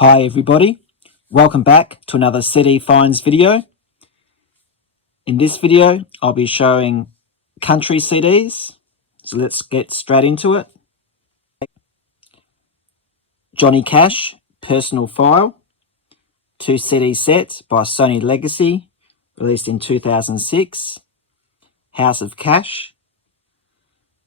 Hi everybody, welcome back to another CD Finds video. In this video I'll be showing country CDs, so let's get straight into it. Johnny Cash, Personal File, 2 CD set by Sony Legacy, released in 2006. House of Cash.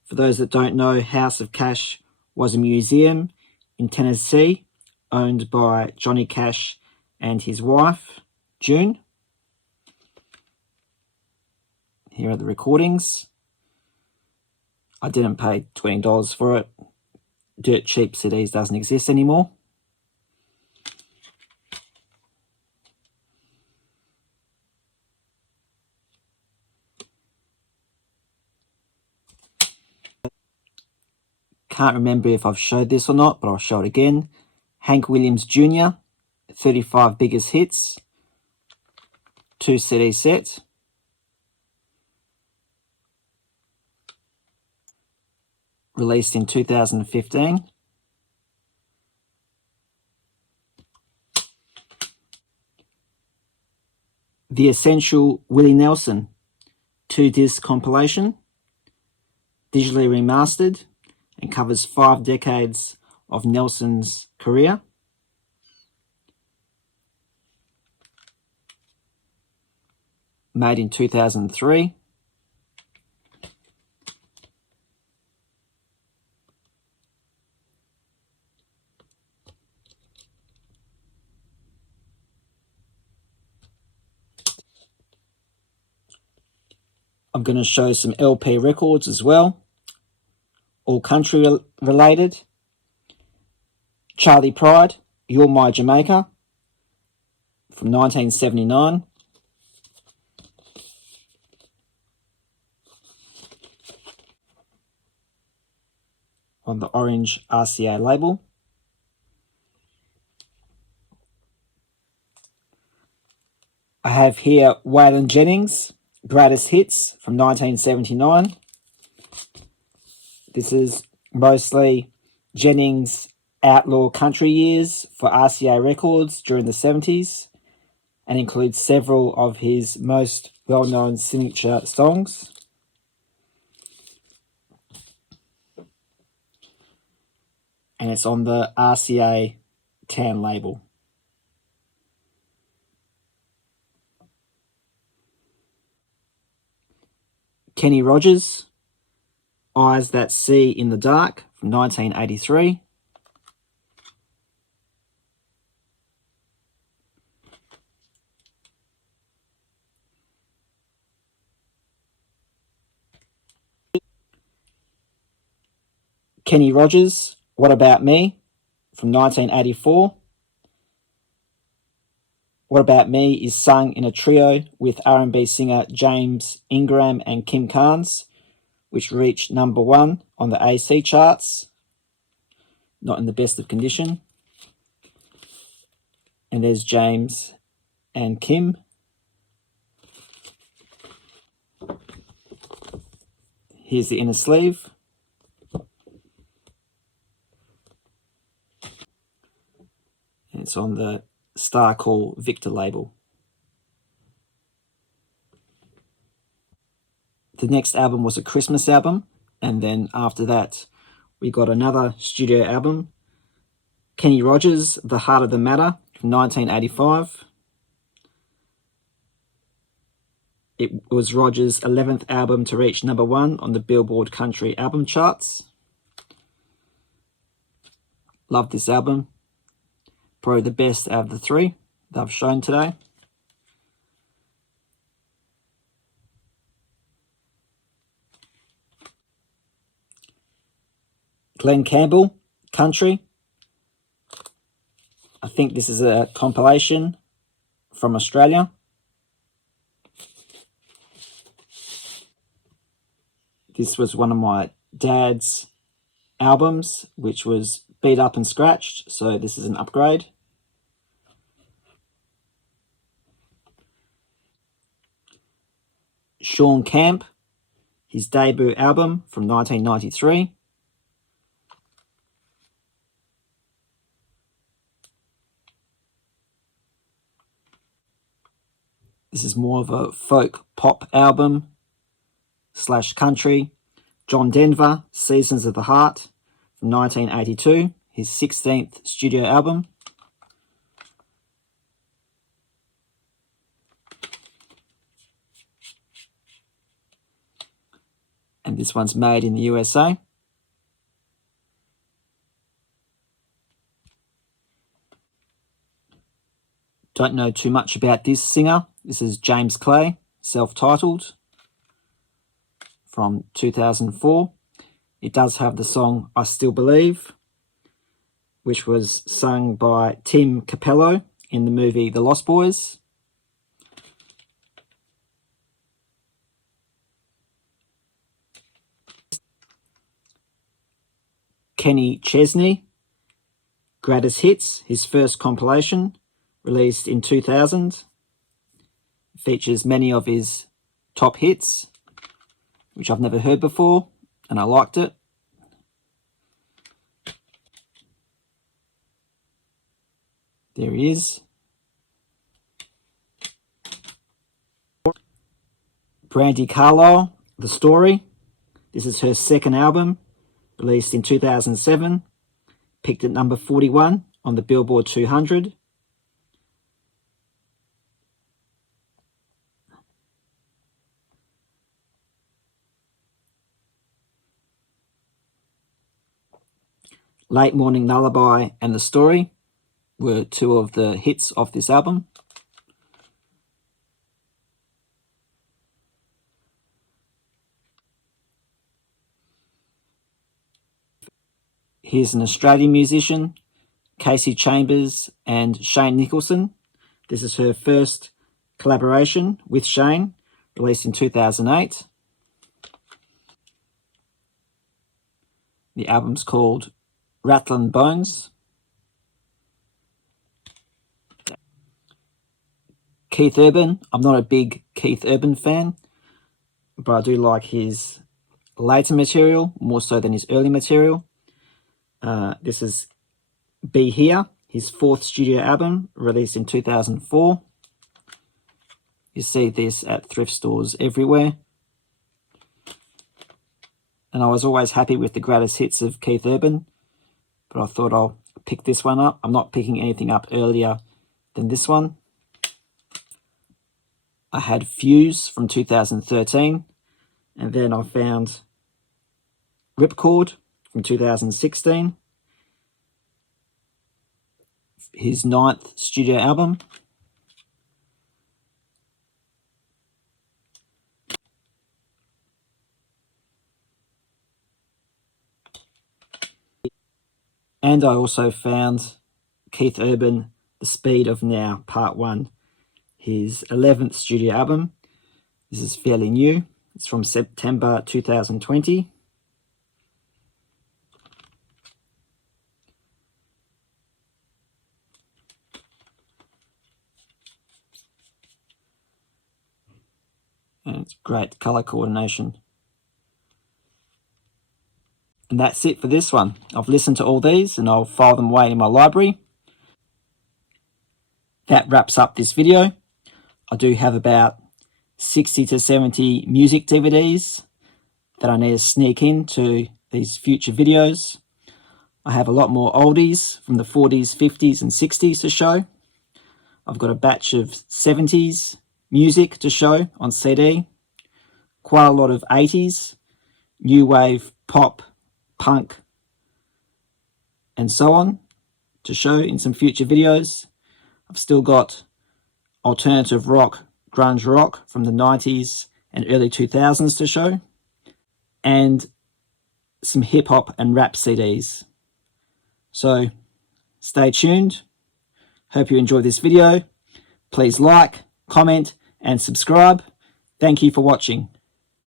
For those that don't know, House of Cash was a museum in Tennessee owned by Johnny Cash and his wife, June. Here are the recordings. I didn't pay $20 for it. Dirt cheap CDs doesn't exist anymore. Can't remember if I've showed this or not, but I'll show it again. Hank Williams Jr., 35 Biggest Hits, 2 CD set. Released in 2015. The Essential Willie Nelson 2-disc compilation, digitally remastered, and covers 5 decades of Nelson's career. Made in 2003. I'm going to show some LP records as well, all country related. Charlie Pride, You're My Jamaica, from 1979. On the orange RCA label. I have here Waylon Jennings, Greatest Hits from 1979. This is mostly Jennings' outlaw country years for RCA Records during the 70s and includes several of his most well-known signature songs. And it's on the RCA tan label. Kenny Rogers, Eyes That See in the Dark from 1983. Kenny Rogers, What About Me from 1984. What About Me is sung in a trio with R&B singer James Ingram and Kim Carnes, which reached #1 on the AC charts. Not in the best of condition. And there's James and Kim. Here's the inner sleeve. And it's on the Star Call Victor label. The next album was a Christmas album, and then after that we got another studio album, Kenny Rogers, The Heart of the Matter from 1985. It was Rogers' 11th album to reach #1 on the Billboard Country album charts. Love this album. Probably the best out of the 3 that I've shown today. Glenn Campbell, Country. I think this is a compilation from Australia. This was one of my dad's albums, which was beat up and scratched, so this is an upgrade. Sean Camp, his debut album from 1993. This is more of a folk pop album / country. John Denver, Seasons of the Heart from 1982, his 16th studio album. And this one's made in the USA. Don't know too much about this singer. This is James Clay, self-titled, from 2004. It does have the song I Still Believe, which was sung by Tim Capello in the movie The Lost Boys. Kenny Chesney, Greatest Hits, his first compilation, released in 2000. Features many of his top hits, which I've never heard before, and I liked it. There he is. Brandi Carlile, The Story. This is her second album, released in 2007. Picked at number 41 on the Billboard 200. Late Morning Lullaby and The Story were two of the hits off this album. Here's an Australian musician, Casey Chambers and Shane Nicholson. This is her first collaboration with Shane, released in 2008. The album's called Rattlin' Bones. Keith Urban. I'm not a big Keith Urban fan, but I do like his later material, more so than his early material. This is Be Here, his fourth studio album, released in 2004. You see this at thrift stores everywhere. And I was always happy with the greatest hits of Keith Urban, but I thought I'll pick this one up. I'm not picking anything up earlier than this one. I had Fuse from 2013, and then I found Ripcord from 2016, his 9th studio album. And I also found Keith Urban, The Speed of Now, Part 1, his 11th studio album. This is fairly new. It's from September 2020. And it's great color coordination. And that's it for this one. I've listened to all these and I'll file them away in my library. That wraps up this video. I do have about 60 to 70 music DVDs that I need to sneak into these future videos. I have a lot more oldies from the 40s, 50s and 60s to show. I've got a batch of 70s music to show on CD. Quite a lot of 80s, new wave, pop, punk, and so on to show in some future videos. I've still got alternative rock, grunge rock from the 90s and early 2000s to show, and some hip hop and rap CDs. So stay tuned. Hope you enjoyed this video. Please like, comment, and subscribe. Thank you for watching.